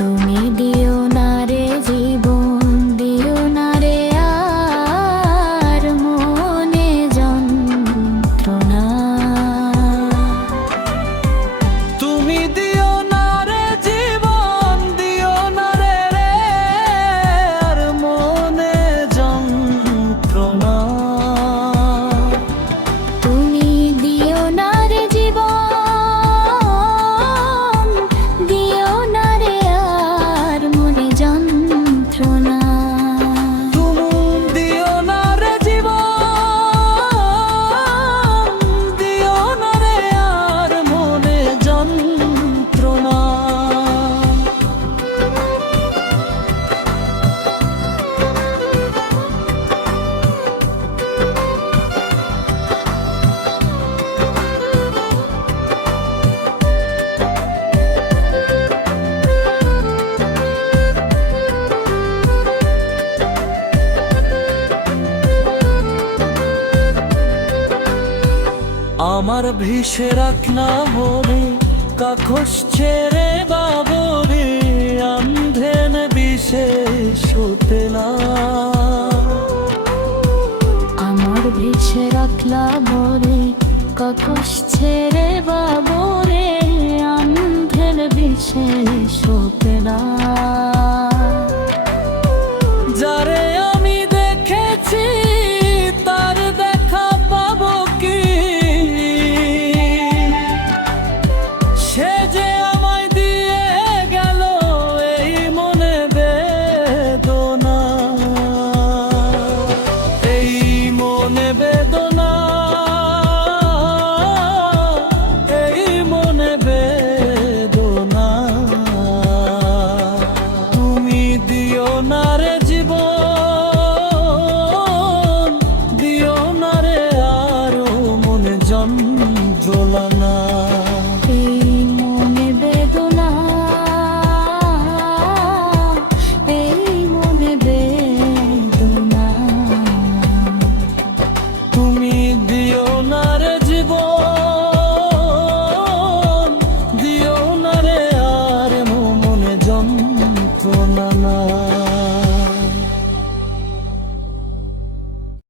তুমি দিও না রে জীবন, দিও না রে আর মনে যন্ত্রণা। তুমি দিও না রে জীবন, দিও না রে আর মনে যন্ত্রণা। তুমি দিও না রে জীবন, দিও না রে আর মনে যন্ত্রণা। তুমি দিও না রে জীবন, দিও না রে আর মনে যন্ত্রণা। আমার ভিসে রাখনা মনে কাখস ছেড়ে বাবরে, আন্ধেন বিশেষ হতে না। আমার ভিছে রাখলা ভরে কাকস ছেড়ে বাবরে, আন্ধের বিশেষ হতে না।